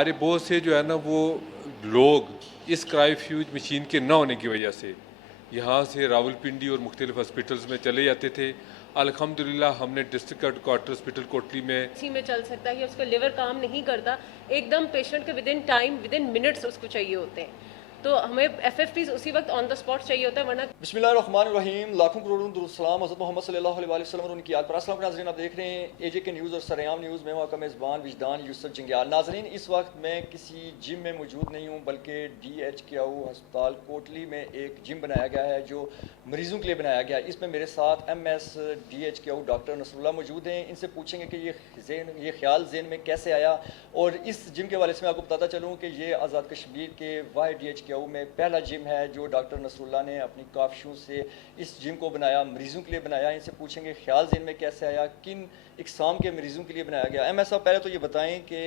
हमारे बहुत से जो है ना वो लोग इस क्रायोफ्यूज मशीन के न होने की वजह से यहाँ से रावलपिंडी और मुख्तलिफ हॉस्पिटल्स में चले जाते थे। अल्हम्दुलिल्लाह हमने डिस्ट्रिक्ट हेडक्वार्टर हॉस्पिटल कोटली में इसी में चल सकता है कि उसका लिवर काम नहीं करता, एकदम पेशेंट के विदिन टाइम विदिन मिनट्स उसको चाहिए होते हैं, तो हमें एफएफटीज उसी वक्त ऑन द स्पॉट चाहिए होता है, वरना। बिस्मिल्लाहिर्रहमानिर्रहीम, लाखों करोड़ों दुरूद सलाम हज़रत मोहम्मद सल्लल्लाहु अलैहि वसल्लम और उनकी आल पर। अस्सलाम नाज़रीन, आप देख रहे हैं एजे के न्यूज़ और सरेआम न्यूज़ में। आपका मेज़बान विजदान यूसुफ जंगियाल। नाज़रीन, इस वक्त मैं किसी जिम में मौजूद नहीं हूँ, बल्कि DHKU अस्पताल कोटली में एक जिम बनाया गया है जो मरीज़ों के लिए बनाया गया है। इसमें मेरे साथ MS DHKU डॉक्टर नसरुल्लाह मौजूद हैं। इनसे पूछेंगे कि ये ख्याल ज़हन में कैसे आया, और इस जिम के हवाले से मैं आपको बताता चलूँ कि ये आज़ाद कश्मीर के वाहिद DHKU में पहला जिम है जो डॉक्टर नसरुल्लाह ने अपनी काफियों से इस जिम को बनाया, मरीज़ों के लिए बनाया। इनसे पूछेंगे ख्याल ज़हन में कैसे आया, किन इकसाम के मरीज़ों के लिए बनाया गया। MS साहब, पहले तो ये बताएं कि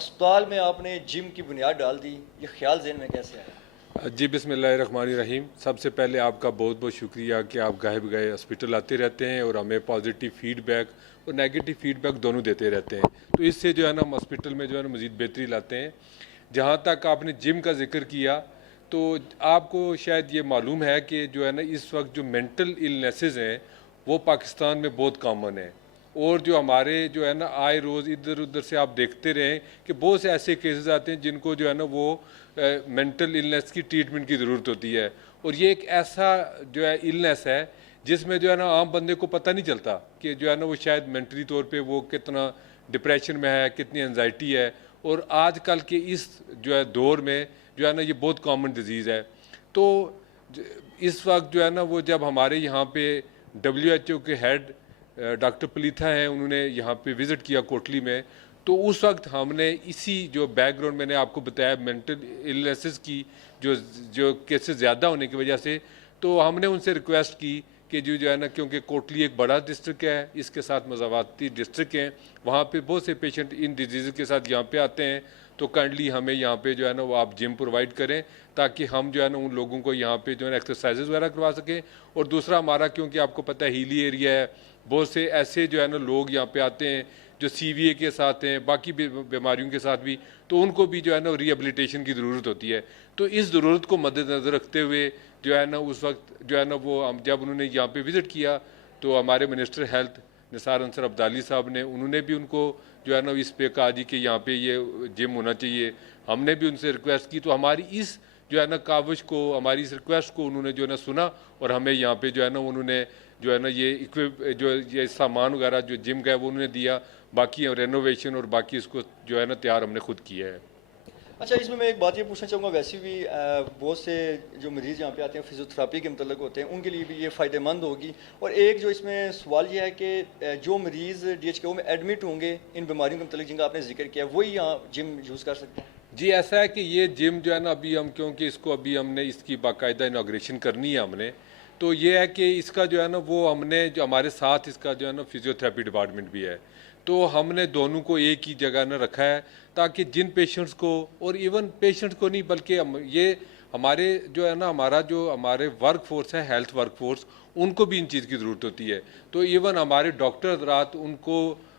अस्पताल में आपने जिम की बुनियाद डाल दी, ये ख्याल ज़हन में कैसे आया? जी बिस्मिल्लाहिर्रहमानिर्रहीम। सबसे पहले आपका बहुत बहुत शुक्रिया कि आप गाहे बगाहे हॉस्पिटल आते रहते हैं और हमें पॉजिटिव फीडबैक और नेगेटिव फीडबैक दोनों देते रहते हैं। तो इससे जो है ना हम हॉस्पिटल में जो है ना मज़ीद बेहतरी लाते हैं। जहाँ तक आपने जिम का जिक्र किया, तो आपको शायद ये मालूम है कि जो है ना इस वक्त जो मेंटल इलनेसेस हैं वो पाकिस्तान में बहुत कॉमन है, और जो हमारे जो है ना आए रोज़ इधर उधर से आप देखते रहें कि बहुत से ऐसे केसेस आते हैं जिनको जो है ना वो मेंटल इलनेस की ट्रीटमेंट की ज़रूरत होती है। और ये एक ऐसा जो है इलनेस है जिसमें जो है ना आम बंदे को पता नहीं चलता कि जो है ना वो शायद मेंटली तौर पे वो कितना डिप्रेशन में है, कितनी एनजाइटी है। और आजकल के इस जो है दौर में जो है ना ये बहुत कॉमन डिजीज़ है। तो इस वक्त जो है ना वो जब हमारे यहाँ पे WHO के हेड डॉक्टर पलीथा हैं, उन्होंने यहाँ पे विज़िट किया कोटली में, तो उस वक्त हमने इसी जो बैकग्राउंड मैंने आपको बताया मेंटल इलनेसेस की जो केसेस ज़्यादा होने की वजह से, तो हमने उनसे रिक्वेस्ट की कि जो है ना, क्योंकि कोटली एक बड़ा डिस्ट्रिक्ट है, इसके साथ मज़ावाती डिस्ट्रिक्ट हैं, वहाँ पे बहुत से पेशेंट इन डिजीज़ के साथ यहाँ पे आते हैं, तो काइंडली हमें यहाँ पे जो है ना वो आप जिम प्रोवाइड करें ताकि हम जो है ना उन लोगों को यहाँ पे जो है ना एक्सरसाइजेज वगैरह करवा सकें। और दूसरा हमारा, क्योंकि आपको पता है हिली एरिया है, बहुत से ऐसे जो है ना लोग यहाँ पे आते हैं जो CVA के साथ हैं, बाकी बीमारियों के साथ भी, तो उनको भी जो है ना रिहेबिलिटेशन की ज़रूरत होती है। तो इस ज़रूरत को मद्देनज़र रखते हुए जो है ना उस वक्त जो है ना वो जब उन्होंने यहाँ पे विज़िट किया, तो हमारे मिनिस्टर हेल्थ निसार अंसर अब्दाली साहब ने, उन्होंने भी उनको जो है ना इस पे कहा जी कि यहाँ पे ये जिम होना चाहिए। हमने भी उनसे रिक्वेस्ट की, तो हमारी इस जो है ना काविश को, हमारी इस रिक्वेस्ट को उन्होंने जो है ना सुना, और हमें यहाँ पे जो है ना उन्होंने जो है ना ये सामान वगैरह जो जिम का है वो उन्होंने दिया। बाकी रेनोवेशन और बाकी इसको जो है ना तैयार हमने खुद किया है। अच्छा, इसमें मैं एक बात ये पूछना चाहूँगा, वैसे भी बहुत से जो मरीज़ यहाँ पे आते हैं फिजियोथेरेपी के मतलब होते हैं, उनके लिए भी ये फ़ायदेमंद होगी। और एक जो इसमें सवाल ये है कि जो मरीज़ DHKU में एडमिट होंगे इन बीमारियों के मतलब जिनका आपने जिक्र किया, वही यहाँ जिम यूज़ कर सकते हैं? जी ऐसा है कि ये जिम जो है ना अभी हम, क्योंकि इसको अभी हमने इसकी बाकायदा इनाग्रेशन करनी है हमने, तो ये है कि इसका जो है ना वो हमने जो हमारे साथ इसका जो है ना फिजियोथेरेपी डिपार्टमेंट भी है, तो हमने दोनों को एक ही जगह न रखा है ताकि जिन पेशेंट्स को, और इवन पेशेंट्स को नहीं बल्कि ये हमारे जो है ना हमारे वर्क फोर्स है, हेल्थ वर्क फोर्स, उनको भी इन चीज़ की ज़रूरत होती है। तो इवन हमारे डॉक्टर रात उनको,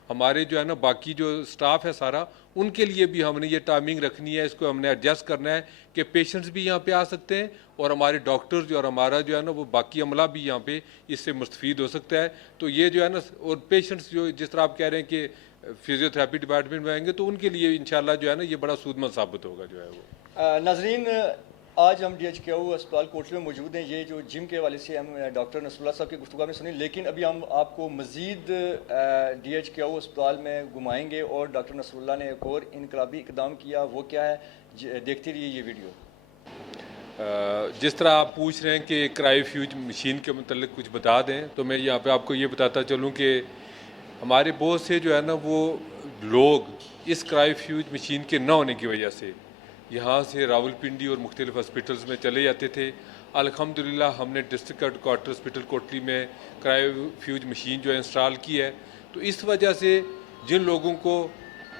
हमारे जो है ना बाकी जो स्टाफ है सारा, उनके लिए भी हमने ये टाइमिंग रखनी है, इसको हमने एडजस्ट करना है कि पेशेंट्स भी यहाँ पे आ सकते हैं और हमारे डॉक्टर्स और हमारा जो है ना वो बाकी अमला भी यहाँ पे इससे मुस्तफ़ीद हो सकता है। तो ये जो है ना, और पेशेंट्स जो जिस तरह आप कह रहे हैं कि फिजियोथेरेपी डिपार्टमेंट में आएंगे, तो उनके लिए इंशाल्लाह जो है ना ये बड़ा सूदमंद साबित होगा जो है वो। नाजरीन, आज हम DHKU अस्पताल कोटली में मौजूद हैं। ये जो जिम के वाले से हम डॉक्टर नसरुल्लाह साहब की गुफ्तगू आपने सुनी, लेकिन अभी हम आपको मज़ीद DHKU अस्पताल में घुमाएंगे और डॉक्टर नसरुल्लाह ने एक और इनकलाबी इकदाम किया, वो क्या है, देखते रहिए ये वीडियो। जिस तरह आप पूछ रहे हैं कि क्रायोफ्यूज मशीन के मतलब कुछ बता दें, तो मैं यहाँ पे आपको ये बताता चलूँ कि हमारे बहुत से जो है ना वो लोग इस क्रायोफ्यूज मशीन के न होने की वजह से यहाँ से रावलपिंडी और मुख्तलिफ हॉस्पिटल्स में चले जाते थे। अल्हम्दुलिल्लाह हमने डिस्ट्रिक्ट हेडक्वार्टर हॉस्पिटल कोटली में क्रायोफ्यूज मशीन जो है इंस्टॉल की है। तो इस वजह से जिन लोगों को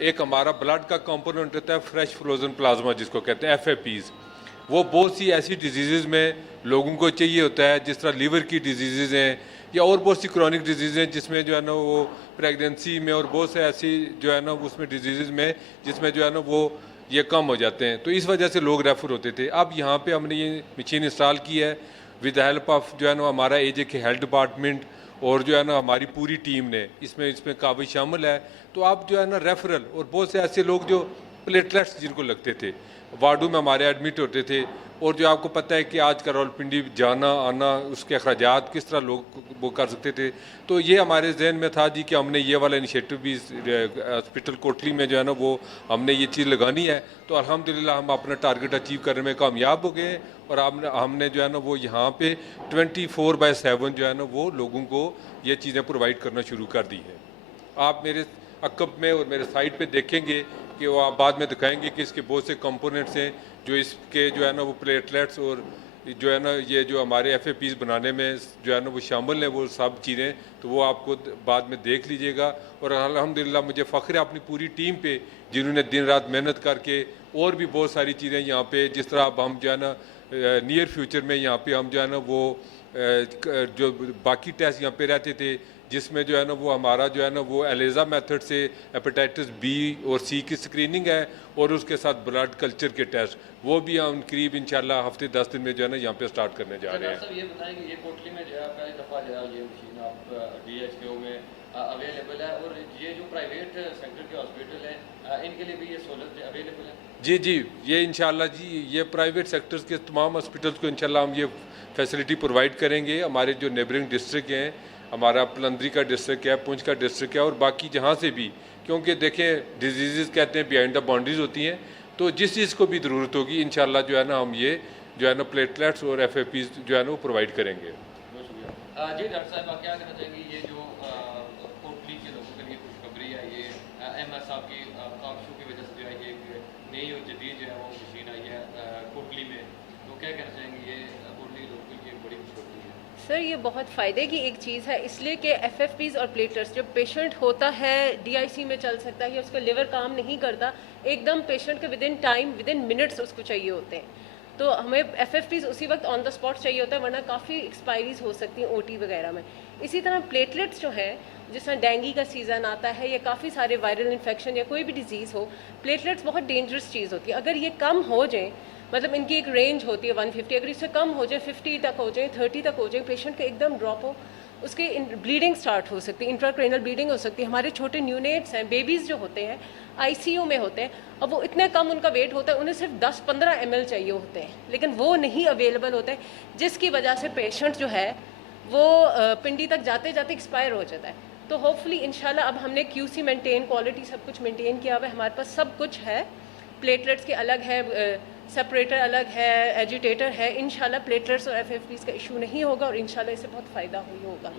एक हमारा ब्लड का कंपोनेंट रहता है फ्रेश फ्रोज़न प्लाज्मा जिसको कहते हैं FFPs, वो बहुत सी ऐसी डिजीज़ में लोगों को चाहिए होता है, जिस तरह लीवर की डिजीज़ हैं या और बहुत सी क्रॉनिक डिजीज़ हैं जिसमें जो है ना वो प्रेगनेंसी में और बहुत से ऐसी जो है ना उसमें डिजीज़ में जिसमें जो है ना वो ये कम हो जाते हैं, तो इस वजह से लोग रेफ़र होते थे। अब यहाँ पे हमने ये मशीन इंस्टॉल की है विद हेल्प ऑफ जो है ना हमारा एजे के हेल्थ डिपार्टमेंट और जो है ना हमारी पूरी टीम ने इसमें काबिज शामिल है। तो अब जो है ना रेफरल और बहुत से ऐसे लोग जो प्लेटलेट्स जिनको लगते थे वार्डों में हमारे एडमिट होते थे, और जो आपको पता है कि आज का रावलपिंडी जाना आना उसके अखराजात किस तरह लोग वो कर सकते थे, तो ये हमारे जहन में था जी कि हमने ये वाला इनिशिएटिव भी हॉस्पिटल कोटली में जो है ना वो हमने ये चीज़ लगानी है। तो अल्हम्दुलिल्लाह हम अपना टारगेट अचीव करने में कामयाब हो गए और हमने जो है ना वो यहाँ पे 24/7 जो है ना वो लोगों को ये चीज़ें प्रोवाइड करना शुरू कर दी है। आप मेरे अकब में और मेरे साइट पे देखेंगे कि वो आप बाद में दिखाएंगे कि इसके बहुत से कंपोनेंट्स हैं जो इसके जो है ना वो प्लेटलेट्स और जो है ना ये जो हमारे FAPs बनाने में जो है ना वो शामिल हैं वो सब चीज़ें, तो वो आपको बाद में देख लीजिएगा। और अल्हम्दुलिल्लाह मुझे फ़ख्र है अपनी पूरी टीम पे जिन्होंने दिन रात मेहनत करके और भी बहुत सारी चीज़ें यहाँ पे जिस तरह अब हम जो है ना नियर फ्यूचर में यहाँ पे हम जो है ना वो जो बाकी टेस्ट यहाँ पे रहते थे जिसमें जो है ना वो हमारा जो है ना वो एलेजा मेथड से हेपेटाइटिस B और C की स्क्रीनिंग है और उसके साथ ब्लड कल्चर के टेस्ट वो भी हम करीब इंशाल्लाह हफ्ते 10 दिन में जो है ना यहाँ पे स्टार्ट करने जा रहे हैं। ये बताएं कि ये कोटली में जो है पहली दफ़ा जो है ये मशीन आप DHQ में अवेलेबल है, और ये जो प्राइवेट सेक्टर के हॉस्पिटल है इनके लिए भी ये सहूलत अवेलेबल है? जी जी ये इंशाल्लाह जी ये प्राइवेट सेक्टर्स के तमाम हॉस्पिटल्स को इंशाल्लाह हम ये फैसिलिटी प्रोवाइड करेंगे। हमारे जो नेबरिंग डिस्ट्रिक्ट हैं, हमारा पलंदरी का डिस्ट्रिक्ट है, पुंछ का डिस्ट्रिक्ट है और बाकी जहाँ से भी, क्योंकि देखें डिजीज़ कहते हैं बिहाइंड द बाउंड्रीज होती हैं, तो जिस चीज़ को भी ज़रूरत होगी इंशाल्लाह जो है ना हम ये जो है ना प्लेटलेट्स और FAPs जो है ना वो प्रोवाइड करेंगे। बहुत शुक्रिया जी। डॉक्टर साहब आप क्या कहना चाहेंगे, ये जो कोटली के लोगों के लिए खुशखबरी है, ये MS साहब की काविशों की वजह से जो है ये नई और जदीद जो है वो मशीन आई है कोटली में, तो क्या कहना चाहेंगे, ये कोटली के लोगों के लिए बड़ी खुशखबरी है? सर ये बहुत फ़ायदे की एक चीज़ है, इसलिए कि FFPs और प्लेटलेट्स जब पेशेंट होता है DIC में चल सकता है या उसका लिवर काम नहीं करता, एकदम पेशेंट के विदिन टाइम विदिन मिनट्स उसको चाहिए होते हैं। तो हमें FFPs उसी वक्त ऑन द स्पॉट चाहिए होता है, वरना काफ़ी एक्सपायरीज हो सकती हैं OT वगैरह में। इसी तरह प्लेटलेट्स जो है, जिस तरह डेंगू का सीज़न आता है या काफ़ी सारे वायरल इन्फेक्शन या कोई भी डिजीज़ हो, प्लेटलेट्स बहुत डेंजरस चीज़ होती है। अगर ये कम हो जाए, मतलब इनकी एक रेंज होती है 150, अगर इससे कम हो जाए 50 तक हो जाए 30 तक हो जाए, पेशेंट का एकदम ड्रॉप हो, उसकी ब्लीडिंग स्टार्ट हो सकती है, इंट्राक्रेनल ब्लीडिंग हो सकती है। हमारे छोटे न्यूनेट्स हैं, बेबीज़ जो होते हैं ICU में होते हैं, अब वो इतने कम उनका वेट होता है, उन्हें सिर्फ 10-15 ml चाहिए होते हैं, लेकिन वो नहीं अवेलेबल होते हैं, जिसकी वजह से पेशेंट जो है वो पिंडी तक जाते जाते एक्सपायर हो जाता है। तो होपफुली इंशाल्लाह अब हमने QC मेंटेन, क्वालिटी सब कुछ मेंटेन किया हुआ है, हमारे पास सब कुछ है। प्लेटलेट्स के अलग है, सेपरेटर अलग है, एजिटेटर है। इंशाल्लाह प्लेटलेट्स और FFPs का इशू नहीं होगा और इंशाल्लाह इससे बहुत फ़ायदा ही होगा।